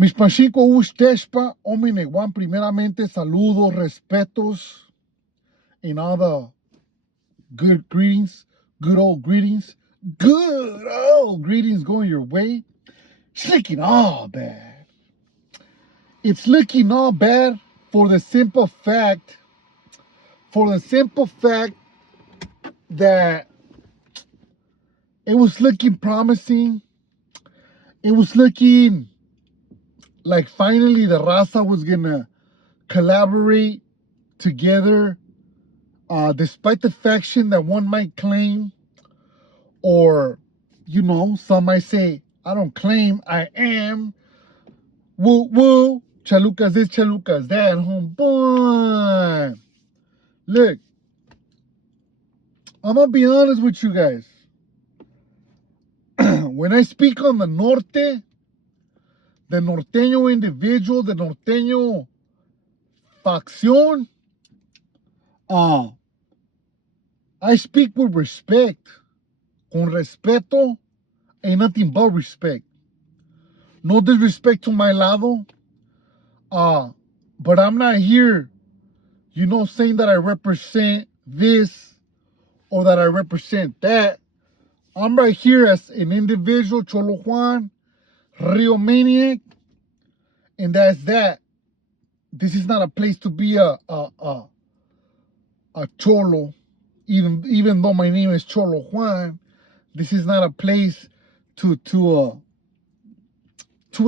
Mis panchicos usteshpa, omineguan, primeramente, saludos, respetos, and all the good greetings, good old greetings going your way. It's looking all bad. It's looking all bad for the simple fact that it was looking promising. It was looking like finally the Raza was gonna collaborate together, despite the faction that one might claim, or some might say, I don't claim, I am. Woo woo, Chalucas this, Chalucas that, homeboy. Look, I'm gonna be honest with you guys. When I speak on the norte, the norteño individual, the norteño facción, I speak with respect. Con respeto, ain't nothing but respect. No disrespect to my lado. But I'm not here, saying that I represent this or that I represent that. I'm right here as an individual, Cholo Juan, Rio Maniak, and that's that. This is not a place to be a cholo, even though my name is Cholo Juan. This is not a place to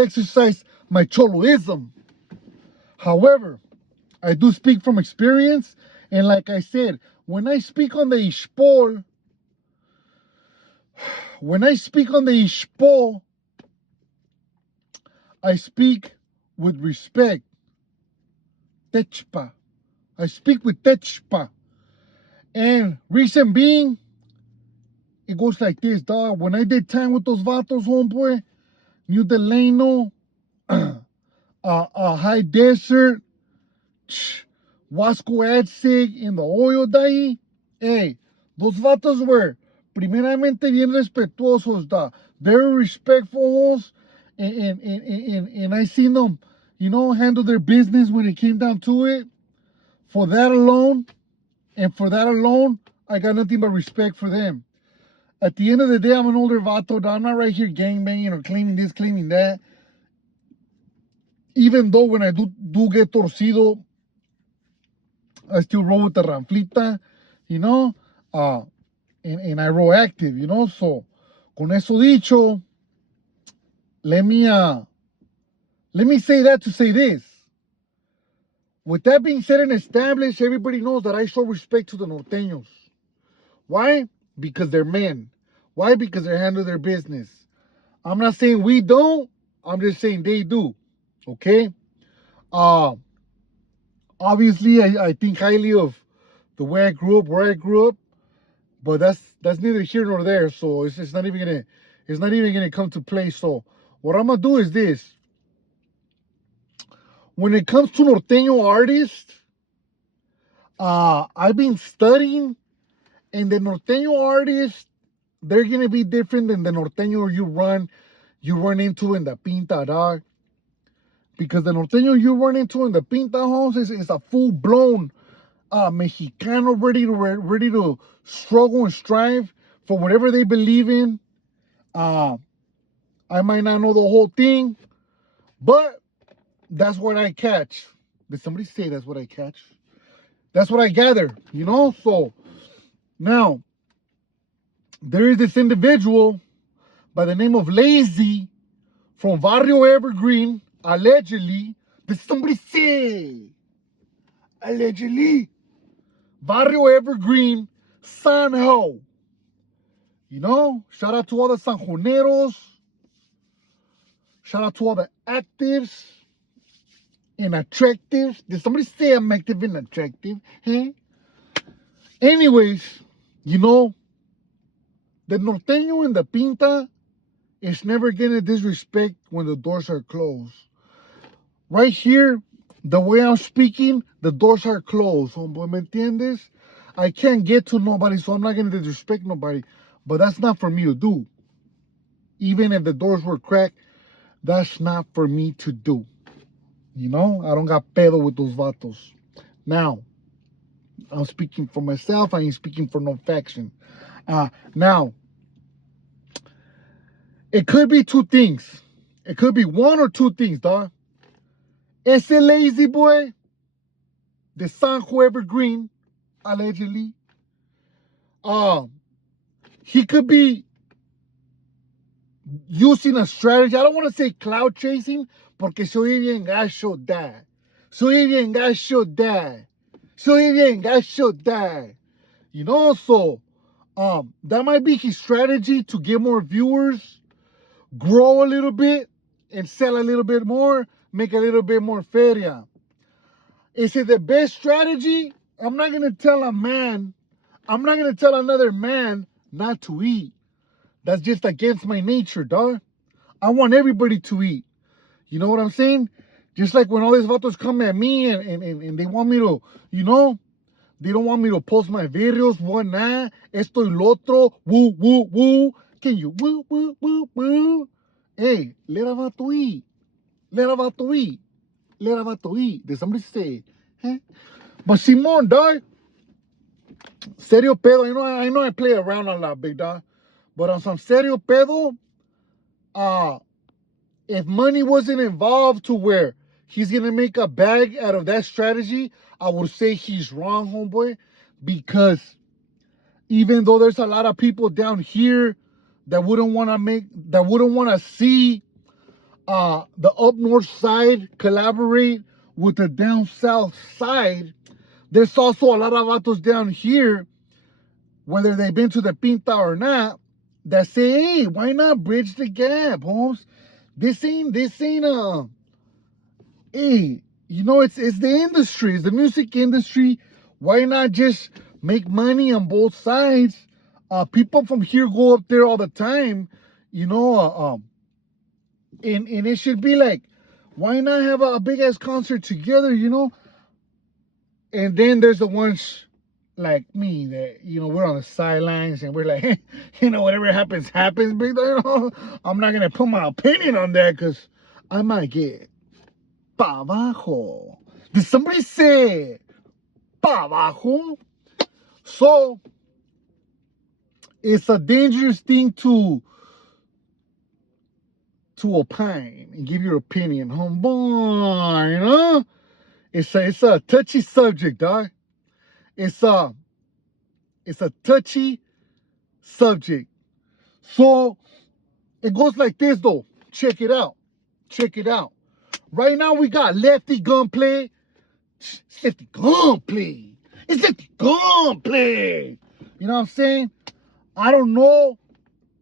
exercise my choloism. However, I do speak from experience, and like I said, when I speak on the Ishpol, I speak with respect. Techpa. I speak with techpa. And reason being, it goes like this, dog. When I did time with those vatos, homeboy, New Delano, High Desert, Wasco Adsig, in the oil daí, hey, those vatos were primeramente bien respetuosos, dog. Very respectful, and I seen them, handle their business when it came down to it. For that alone, I got nothing but respect for them. At the end of the day, I'm an older vato. I'm not right here gangbanging or claiming this, claiming that. Even though when I do get torcido, I still roll with the ranflita, and I roll active, So, con eso dicho, let me say that to say this. With that being said and established, everybody knows that I show respect to the norteños. Why? Because they're men. Why? Because they handle their business. I'm not saying we don't. I'm just saying they do. Okay? Obviously, I think highly of the way I grew up, where I grew up, but that's neither here nor there. So it's not even gonna come to play. So what I'm gonna do is this. When it comes to norteño artists, I've been studying, and the norteño artists, they're gonna be different than the norteño you run into in the Pinta, dog. Because the norteño you run into in the Pinta homes is a full-blown Mexicano ready to struggle and strive for whatever they believe in. I might not know the whole thing, but that's what I catch. Did somebody say that's what I catch? That's what I gather, So now there is this individual by the name of Lazy from Vario Evergreen, allegedly. Did somebody say? Allegedly. Vario Evergreen, Sanjo. Shout out to all the Sanjoneros. Shout out to all the actives and attractives. Did somebody say I'm active and attractive? Hey? Anyways, the norteño and the Pinta is never gonna disrespect when the doors are closed. Right here, the way I'm speaking, the doors are closed. Homeboy, ¿me entiendes? I can't get to nobody, so I'm not gonna disrespect nobody. But that's not for me to do. Even if the doors were cracked, That's not for me to do. You know, I don't got pedo with those vatos. Now, I'm speaking for myself. I ain't speaking for no faction. Now, it could be two things. It could be one or two things, dog. Ese lazy boy, the Vario Evergreen, allegedly, he could be using a strategy. I don't want to say cloud chasing, porque soy bien gacho da. Soy bien gacho da. Soy bien gacho da. You know, so that might be his strategy to get more viewers, grow a little bit, and sell a little bit more, make a little bit more feria. Is it the best strategy? I'm not gonna tell another man not to eat. That's just against my nature, dog. I want everybody to eat. You know what I'm saying? Just like when all these vatos come at me and they want me to, you know, they don't want me to post my videos, whatnot, esto y lo otro, woo, woo, woo. Can you woo, woo, woo, woo? Hey, let a vato eat. Let a vato eat. Let a vato eat. Did somebody say, huh? But Simon, dog, serio pedo. I know I play around a lot, big dog. But on some serio pedo, if money wasn't involved to where he's gonna make a bag out of that strategy, I would say he's wrong, homeboy. Because even though there's a lot of people down here that wouldn't want to see the up north side collaborate with the down south side, there's also a lot of vatos down here, whether they've been to the Pinta or not, that say, hey, why not bridge the gap, Holmes? This ain't hey, you know, it's the industry, it's the music industry. Why not just make money on both sides? People from here go up there all the time, you know, and it should be like, why not have a big ass concert together, you know? And then there's the ones like me that, you know, we're on the sidelines and we're like, you know, whatever happens, happens, big. You know, I'm not gonna put my opinion on that because I might get pa abajo. Did somebody say pa abajo? So it's a dangerous thing to opine and give your opinion, homeboy. You know, it's a touchy subject, dog. It's a touchy subject. So it goes like this, though. Check it out. Check it out. Right now we got lefty gunplay. It's lefty gunplay. It's lefty gunplay. You know what I'm saying? I don't know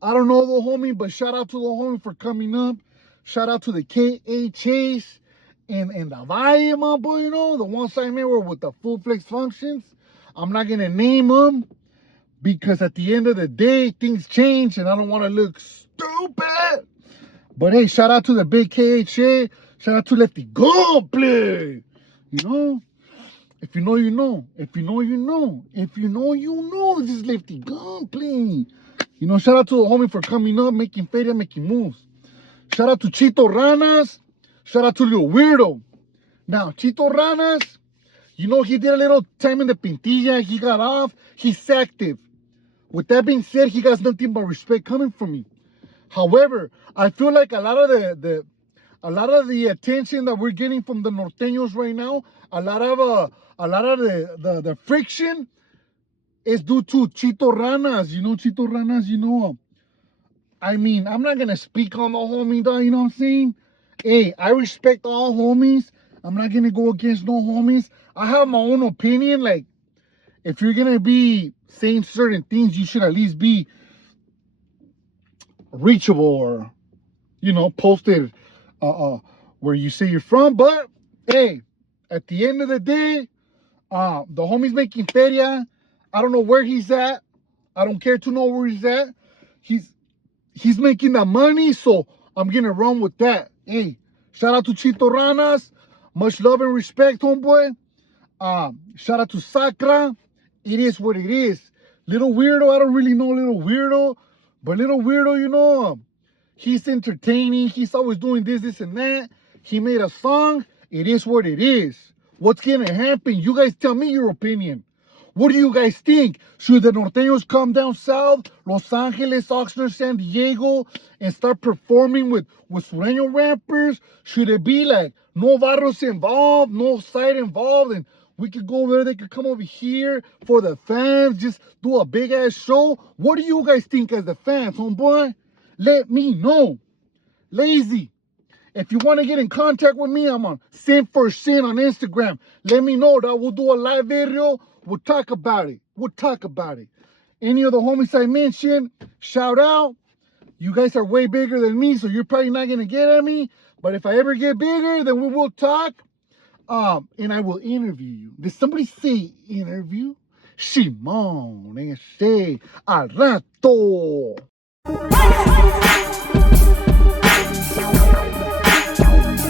the homie, but shout out to the homie for coming up. Shout out to the K.A. Chase and the Vario, my boy, you know, the one-side mirror with the full flex functions. I'm not going to name them because at the end of the day, things change and I don't want to look stupid. But hey, shout out to the big K.A. Chase. Shout out to Lefty Gunplay. You know? If you know, you know. If you know, you know. If you know, you know. This is Lefty Gunplay. You know, shout out to the homie for coming up, making feria, making moves. Shout out to Chito Ranas. Shout out to Lil Weirdo. Now, Chito Ranas, you know, he did a little time in the Pintilla. He got off. He's active. With that being said, he got nothing but respect coming from me. However, I feel like a lot of the attention that we're getting from the norteños right now, a lot of the friction is due to Chito Ranas. You know, Chito Ranas, you know. I mean, I'm not gonna speak on the homie, though, you know what I'm saying? Hey, I respect all homies. I'm not gonna go against no homies. I have my own opinion. Like, if you're gonna be saying certain things, you should at least be reachable or, you know, posted where you say you're from. But hey, at the end of the day, the homie's making feria. I don't know where he's at. I don't care to know where he's at. He's making that money, so I'm gonna run with that. Hey, shout out to Chito Ranas. Much love and respect, homeboy. Shout out to Sacra. It is what it is. Little Weirdo, I don't really know Little Weirdo, but Little Weirdo, you know, He's entertaining. He's always doing this, and that. He made a song. It is what it is. What's going to happen? You guys tell me your opinion. What do you guys think? Should the norteños come down south, Los Angeles, Oxnard, San Diego, and start performing with sureño rappers? Should it be like no barros involved, no side involved, and we could go over there, they could come over here for the fans, just do a big ass show? What do you guys think as the fans, homeboy? Let me know. Lazy. If you want to get in contact with me, I'm on Sin for Sin on Instagram. Let me know, dog. We'll do a live video. We'll talk about it. Any of the homies I mentioned, shout out. You guys are way bigger than me, so you're probably not going to get at me. But if I ever get bigger, then we will talk. And I will interview you. Did somebody say interview? Simón, ese, al rato.